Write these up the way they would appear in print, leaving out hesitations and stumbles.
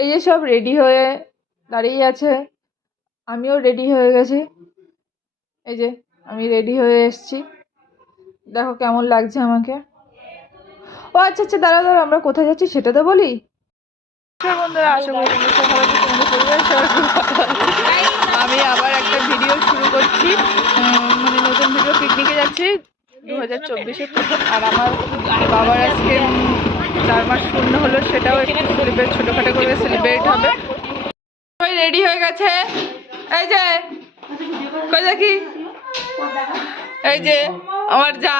এই যে সব রেডি হয়ে দাঁড়িয়ে আছে, আমিও রেডি হয়ে গেছি। এই যে আমি রেডি হয়ে এসেছি, দেখো কেমন লাগছে আমাকে। ও আচ্ছা আচ্ছা, দাঁড়াও দাঁড়াও, আমরা কোথায় যাচ্ছি সেটা তো বলি। বন্ধুরা, আশা করি আমি আবার একটা ভিডিও শুরু করছি, মানে নতুন ভিডিও। পিকনিকে যাচ্ছি 2024-এ, আর আমার বাবার আজকে 4 মাস পূর্ণ হলো, সেটাও একটু সেলিব্রেট, ছোটোখাটো করে সেলিব্রেট হবে। সবাই রেডি হয়ে গেছে। এই যে কই দেখি, এই যে আমার যা,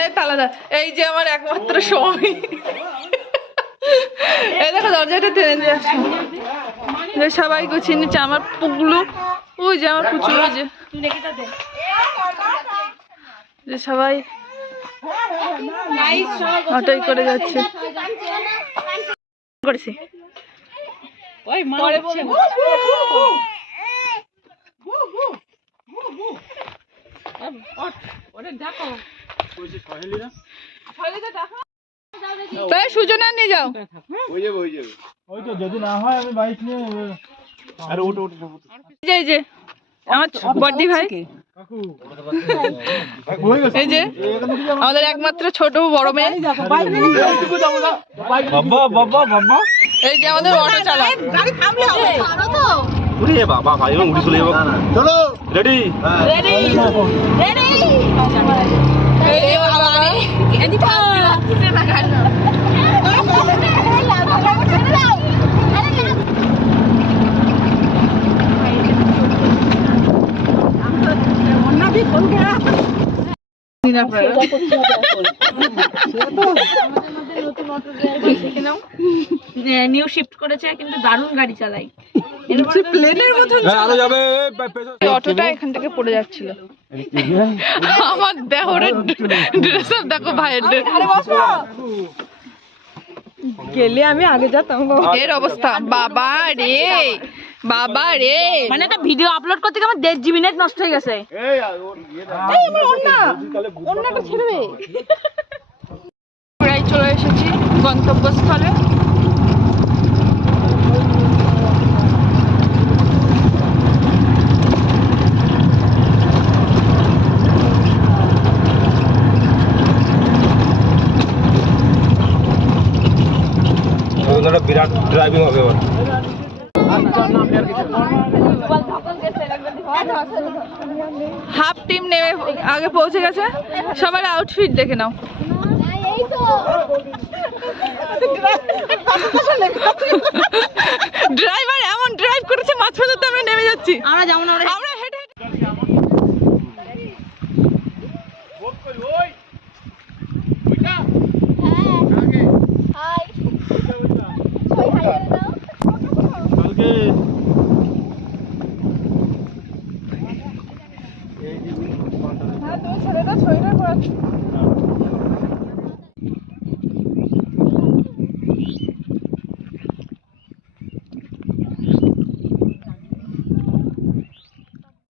এই তালাদা, এই যে আমার একমাত্র স্বামী। এই দেখো দরজাটা টেনে দিয়ে আসছে। সবাই গুছিয়ে নিচ্ছে, আমার পুগলু, ওই যে আমার পুচু, ওই যে সবাই অটোই করে যাচ্ছে। করেছি সুজনা নিয়ে যাও। যদি না হয় আমি বাইক নিয়ে, এই যে আমার বড়দি ভাই, এই যে আমাদের একমাত্র ছোট বড় মেয়ে, এই যে আমাদের অটো চালায়। বাবা ভাই উড়ি চলে যাবো, চলো ready ready ready. New shift করেছে, কিন্তু দারুণ গাড়ি চালাই, প্লেনের মতন অটোটা এখান থেকে পড়ে যাচ্ছিল। আমার দেহরের ড্রেস আপ দেখো, ভাইয়ের গেলে আমি আগে যেতাম, এর অবস্থা। বাবা রে বাবা রে, মানে একটা ভিডিও আপলোড করতে গিয়ে আমার 1.5 মিনিট নষ্ট হয়ে গেছে। প্রায় চলে এসেছি গন্তব্যস্থলে। বিরাট ড্রাইভিং হবে। হাফ টিম নেমে আগে পৌঁছে গেছে, সবার আউটফিট দেখে নাও। ড্রাইভার এমন ড্রাইভ করেছে, মাঝ পর্যন্ত আমরা নেমে যাচ্ছি। আমরা যাবো না, আমরা হেঁটে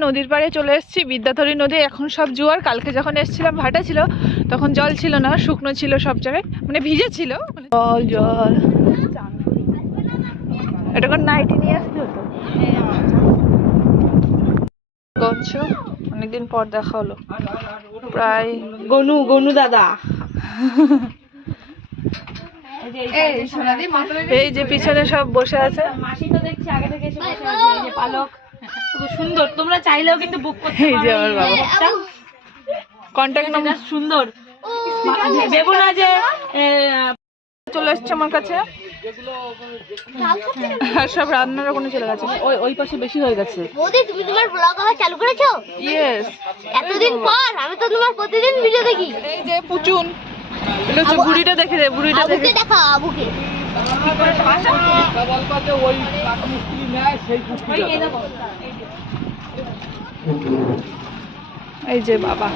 নদীর পাড়ে চলে এসেছি, বিদ্যাধরী নদী। এখন সব জোয়ার। কালকে যখন এসেছিলাম ভাটা ছিল, তখন জল ছিল না, শুকনো ছিল সব জায়গায়, মানে ভিজে ছিল জল জল। এটা কোন নাইটি নিয়ে আসতে হতো। অনেকদিন পর দেখা হলো, প্রায় গনু দাদা। এই যে পিছনে সব বসে আছে, মাসি তো দেখছি আগে থেকে এসে বসে আছে। এই যে পালক, খুব সুন্দর। তোমরা চাইলেও কিন্তু বুক করতে এই যে আমার বাবা, কন্ট্যাক্ট নাম্বার সুন্দর। ভেবো না যে চলে এসছে আমার কাছে, আর সব রান্নার ওখানে চলে গেছে। ওই পাশে বেশি হয়ে গেছে। বৌদি, তুমি তোমার ব্লগ আবার চালু করেছো? ইয়েস, এতদিন পর। আমি তো তোমার প্রতিদিন ভিডিও দেখি। এই যে পুচুন, এটা হচ্ছে বুড়িটা, দেখে দে বুড়িটা, দেখে দেখা আবুকে। এই যে বাবা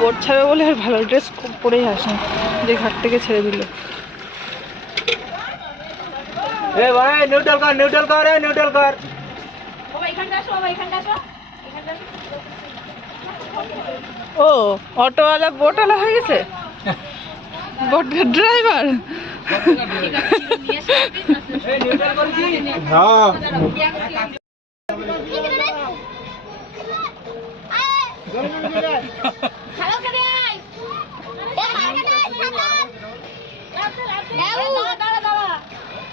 বোট ছাড়বে বলে আর ভালো ড্রেস খুব পরেই আসে, যে ঘাট থেকে ছেড়ে দিল। এ ভাই নিউট্রাল কর, নিউট্রাল কর, নিউট্রাল কর। ও অটোওয়ালা বোটওয়ালা হয়ে গেছে, বোট ড্রাইভার। হ্যাঁ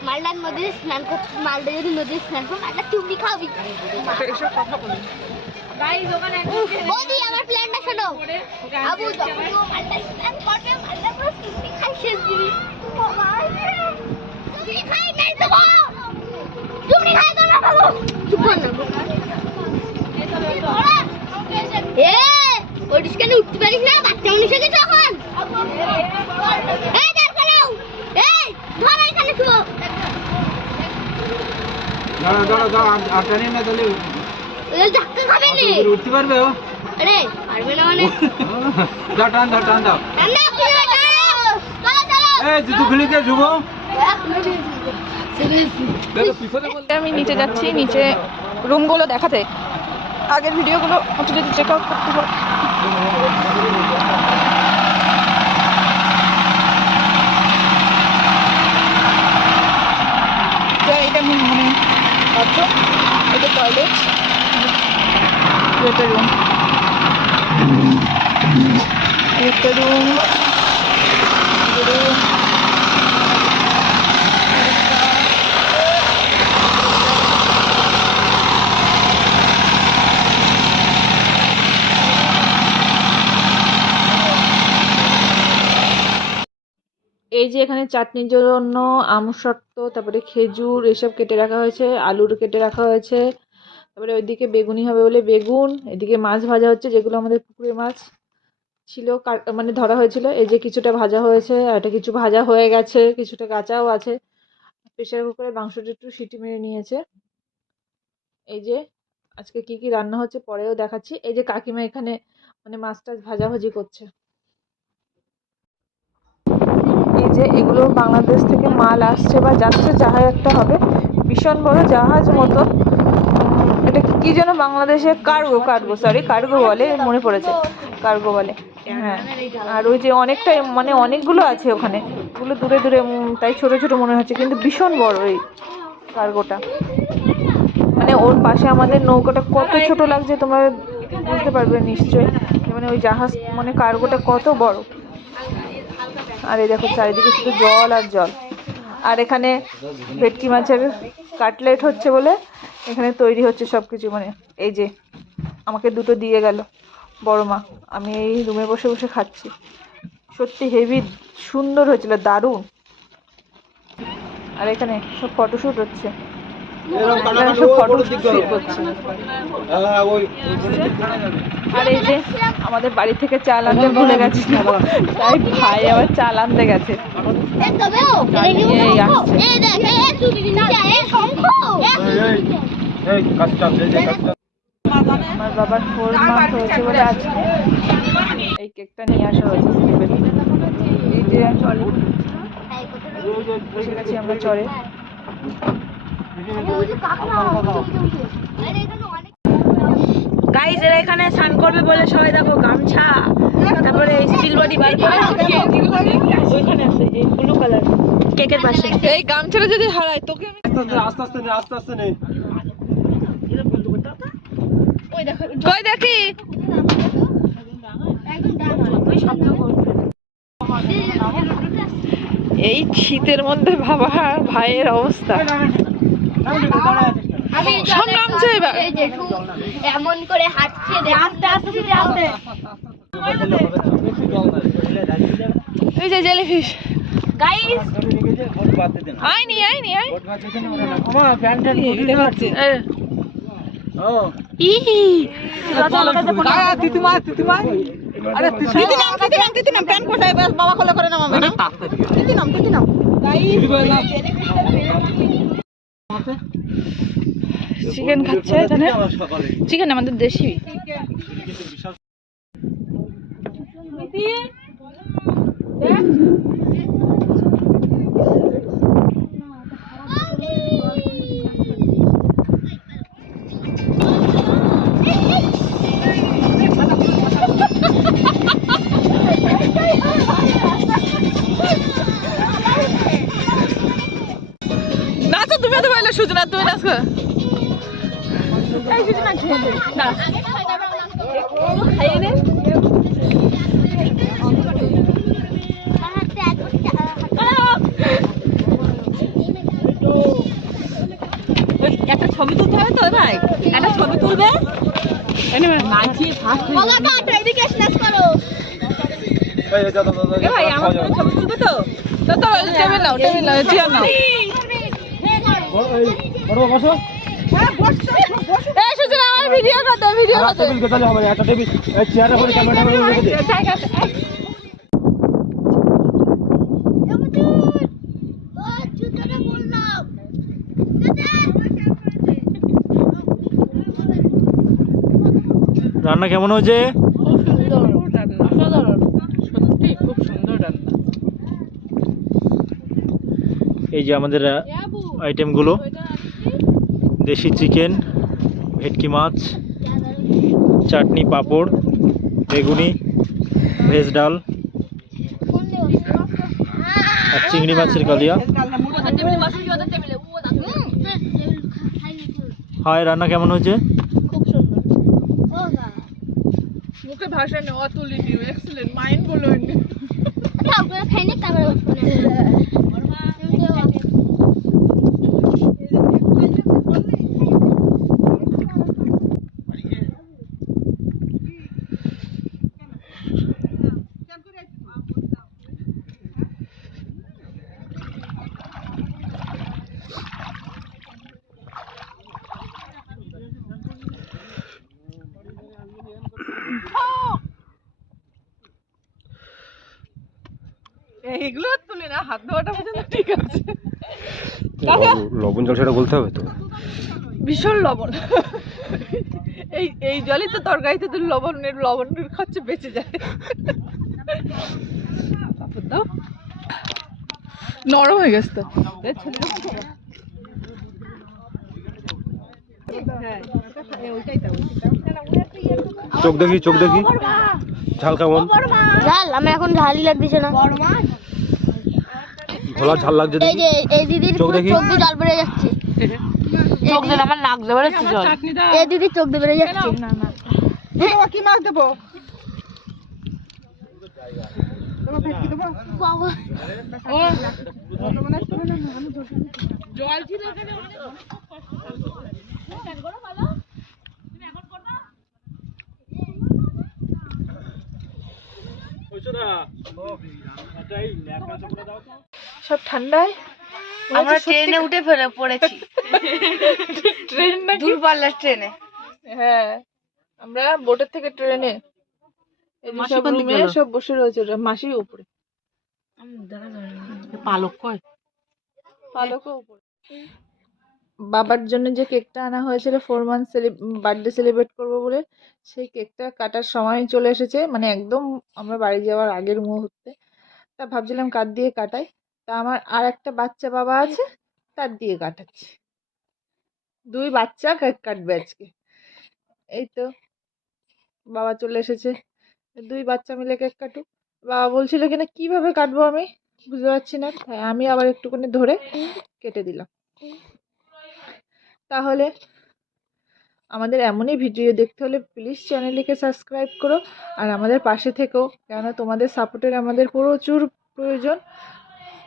মালদার নদীতে স্নান করছি, মালদা যদি নদীতে স্নান করো মালদা চুমড়ি খাবি। বৌদি আমার প্ল্যানটা শোনো, আবু যখন ও মালদা স্নান করবে মালদা পুরো চুমড়ি খাই শেষ দিবি। চুমড়ি খাই নাই তো চুমড়ি খাই তো না বাবু চুপ কর না এ ওটিস কেন উঠতে পারিস না বাচ্চা মানুষ হয়ে গেছে এখন এই দাঁড় করাও এই ধর এখানে শুনো দাঁড়া দাঁড়া দাঁড়া আর টানি না তাহলে ওই ধাক্কা খাবে নি উঠতে পারবে ও আরে পারবে না মানে দাও টান দাও টান দাও ঠান্ডা চলো চলো এই জুতো খুলে দিয়ে ঢুকো আমি নিচে যাচ্ছি, নিচে রুমগুলো দেখাতে। আগের ভিডিওগুলো একটু যদি চেক আউট করতে হবে। এটা মানে বাথরুম, এটা টয়লেট, এটা রুম, একটা রুম, এই যে এখানে চাটনির জন্য আমসত্ত্ব, তারপরে খেজুর এসব কেটে রাখা হয়েছে, আলুর কেটে রাখা হয়েছে, তারপরে ওইদিকে বেগুনি হবে বলে বেগুন, এদিকে মাছ ভাজা হচ্ছে যেগুলো আমাদের পুকুরে মাছ ছিল মানে ধরা হয়েছিল। এই যে কিছুটা ভাজা হয়েছে, আর এটা কিছু ভাজা হয়ে গেছে, কিছুটা কাঁচাও আছে। প্রেশার কুকারে মাংসটা একটু সিটি মেরে নিয়েছে। এই যে আজকে কি কি রান্না হচ্ছে পরেও দেখাচ্ছি। এই যে কাকিমা এখানে মানে মাছ টাছ ভাজাভাজি করছে। এই যে এগুলো বাংলাদেশ থেকে মাল আসছে বা যাচ্ছে, জাহাজ একটা হবে, ভীষণ বড় জাহাজ মতো। এটা কি যেন বাংলাদেশে কার্গো বলে, মনে পড়েছে, কার্গো বলে। হ্যাঁ, আর ওই যে অনেকটাই মানে অনেকগুলো আছে ওখানে, ওগুলো দূরে দূরে, তাই ছোট ছোট মনে হচ্ছে, কিন্তু ভীষণ বড় এই কার্গোটা। মানে ওর পাশে আমাদের নৌকাটা কত ছোট লাগছে তোমরা বুঝতে পারবে নিশ্চয়ই, মানে ওই জাহাজ মানে কার্গোটা কত বড়। আর এই দেখো চারিদিকে শুধু জল আর জল। আর এখানে ভেটকি মাছের কাটলেট হচ্ছে বলে এখানে তৈরি হচ্ছে সব কিছু। মানে এই যে আমাকে দুটো দিয়ে গেল বড় মা, আমি এই রুমে বসে বসে খাচ্ছি। সত্যি হেভি সুন্দর হয়েছিল, দারুণ। আর এখানে সব ফটোশ্যুট হচ্ছে, সব ফটোশ্যুট করছে। আর এই যে আমাদের বাড়ি থেকে চাল আনতে ভুলে গেছি, তাই ভাই আবার চাল আনতে গেছে। আমার বাবার 4 মাস হয়েছে বলে আজকে এই কেকটা নিয়ে আসা হয়েছে। এই যে বসে গেছি আমরা চরে। গাইস এরা এখানে স্নান করবে বলে সবাই দেখো গামছা, তারপরে স্টিল বডি বার করে ওইখানে আছে এই ব্লু কালার কেকের পাশে। এই গামছাটা যদি হারায় তোকে আমি আস্তে আস্তে নে আস্তে আস্তে নে কই দেখি। এই শীতের মধ্যে বাবা ভাইয়ের অবস্থা সব নামছে এবার। এমন করে হাঁটছে আস্তে আস্তে আস্তে এই যে জেলিফিশ গাইস আইনি আইনি আই আমার ফ্যান ফ্যান দেখাচ্ছে। তিতিমা তিতিমা আরে তিতিনাম প্যান কোথায় বাবা খোলা করে নামাবে না। তিতিনাম চিকেন খাচ্ছে এখানে, চিকেন আমাদের দেশি। নাচো তুমি তো বললে সুজনা তুই নাচ কর। এই যদি না খেয়ে দে না খাইয়ে নে একটা ছবি তুলতে হবে তো ভাই একটা ছবি তুলবে নাচিয়ে ফার্স্ট এদিকে স্ন্যাচ করো। ভাই আমার সঙ্গে ছবি তুলবে তো তো তো টেবিল নাও চেয়ার নাও। বসো এই সুজনা আমার ভিডিও করতে টেবিল গোছালে হবে একটা টেবিল চেয়ারের উপরে ক্যামেরা রেখে দে জুতোটা বললাম রান্না কেমন হয়েছে অসাধারণ সত্যি খুব সুন্দর রান্না। এই যে আমাদের আইটেমগুলো দেশি চিকেন ভেটকি মাছ চাটনি পাঁপড় বেগুনি ভেজ ডাল আর চিংড়ি মাছের কালিয়া হায় রান্না কেমন হয়েছে খুব সুন্দর মুখে ভাষা নেই অতুলনীয় এক্সেলেন্ট মাইন্ড ব্লোয়িং। আপনারা খাইনি ক্যামেরা বসবেন এইগুলো তুলি না হাত ধোয়াটা পর্যন্ত ঠিক আছে। লবণ জল সেটা বলতে হবে তো ভীষণ লবণ এই এই জলই তো তরকারিতে তো লবণের খরচা বেঁচে যায়। তারপর দাও নরম হয়ে গেছে তো চোখ দেখি ঝাল কেমন ঝাল আমি এখন ঝালই লাগতেছে না ভোলা ঝাল লাগছে এই যে এই দিদির চোখ পুরো দেখি। চোখ দিয়ে জল বেড়ে যাচ্ছে চোখ দিয়ে আমার নাক যাবে জল এই দিদির চোখ দিয়ে বেড়ে যাচ্ছে কি মাছ দেবো বাবা জল ছিল সব ঠান্ডায় আমরা ট্রেনে উঠে পড়েছি ট্রেন না দূরপাল্লার ট্রেনে হ্যাঁ আমরা বোটের থেকে ট্রেনে সব রুমে সব বসে রয়েছে মাসি উপরে পালক কয় পালকও উপরে। বাবার জন্য যে কেকটা আনা হয়েছিল 4 মান্থ বার্থডে সেলিব্রেট করবো বলে সেই কেকটা কাটার সময় চলে এসেছে মানে একদম আমরা বাড়ি যাওয়ার আগের মুহূর্তে। তা ভাবছিলাম কার দিয়ে কাটাই তা আমার আর একটা বাচ্চা বাবা আছে তার দিয়ে কাটাচ্ছি 2 বাচ্চা কেক কাটবে আজকে। এই তো বাবা চলে এসেছে 2 বাচ্চা মিলে কেক কাটুক। বাবা বলছিল কিনা কিভাবে কাটবো আমি বুঝতে পারছি না তাই আমি আবার একটুখানি ধরে কেটে দিলাম। তাহলে আমাদের এমনই ভিডিও দেখতে হলে প্লিজ চ্যানেলটিকে সাবস্ক্রাইব করো আর আমাদের পাশে থেকেও কেননা তোমাদের সাপোর্টের আমাদের প্রচুর প্রয়োজন।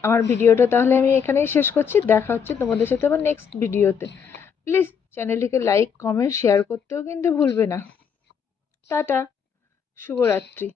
আমার ভিডিওটা তাহলে আমি এখানেই শেষ করছি দেখা হচ্ছে তোমাদের সাথে আবার নেক্সট ভিডিওতে। প্লিজ চ্যানেলটিকে লাইক কমেন্ট শেয়ার করতেও কিন্তু ভুলবে না। টাটা শুভরাত্রি।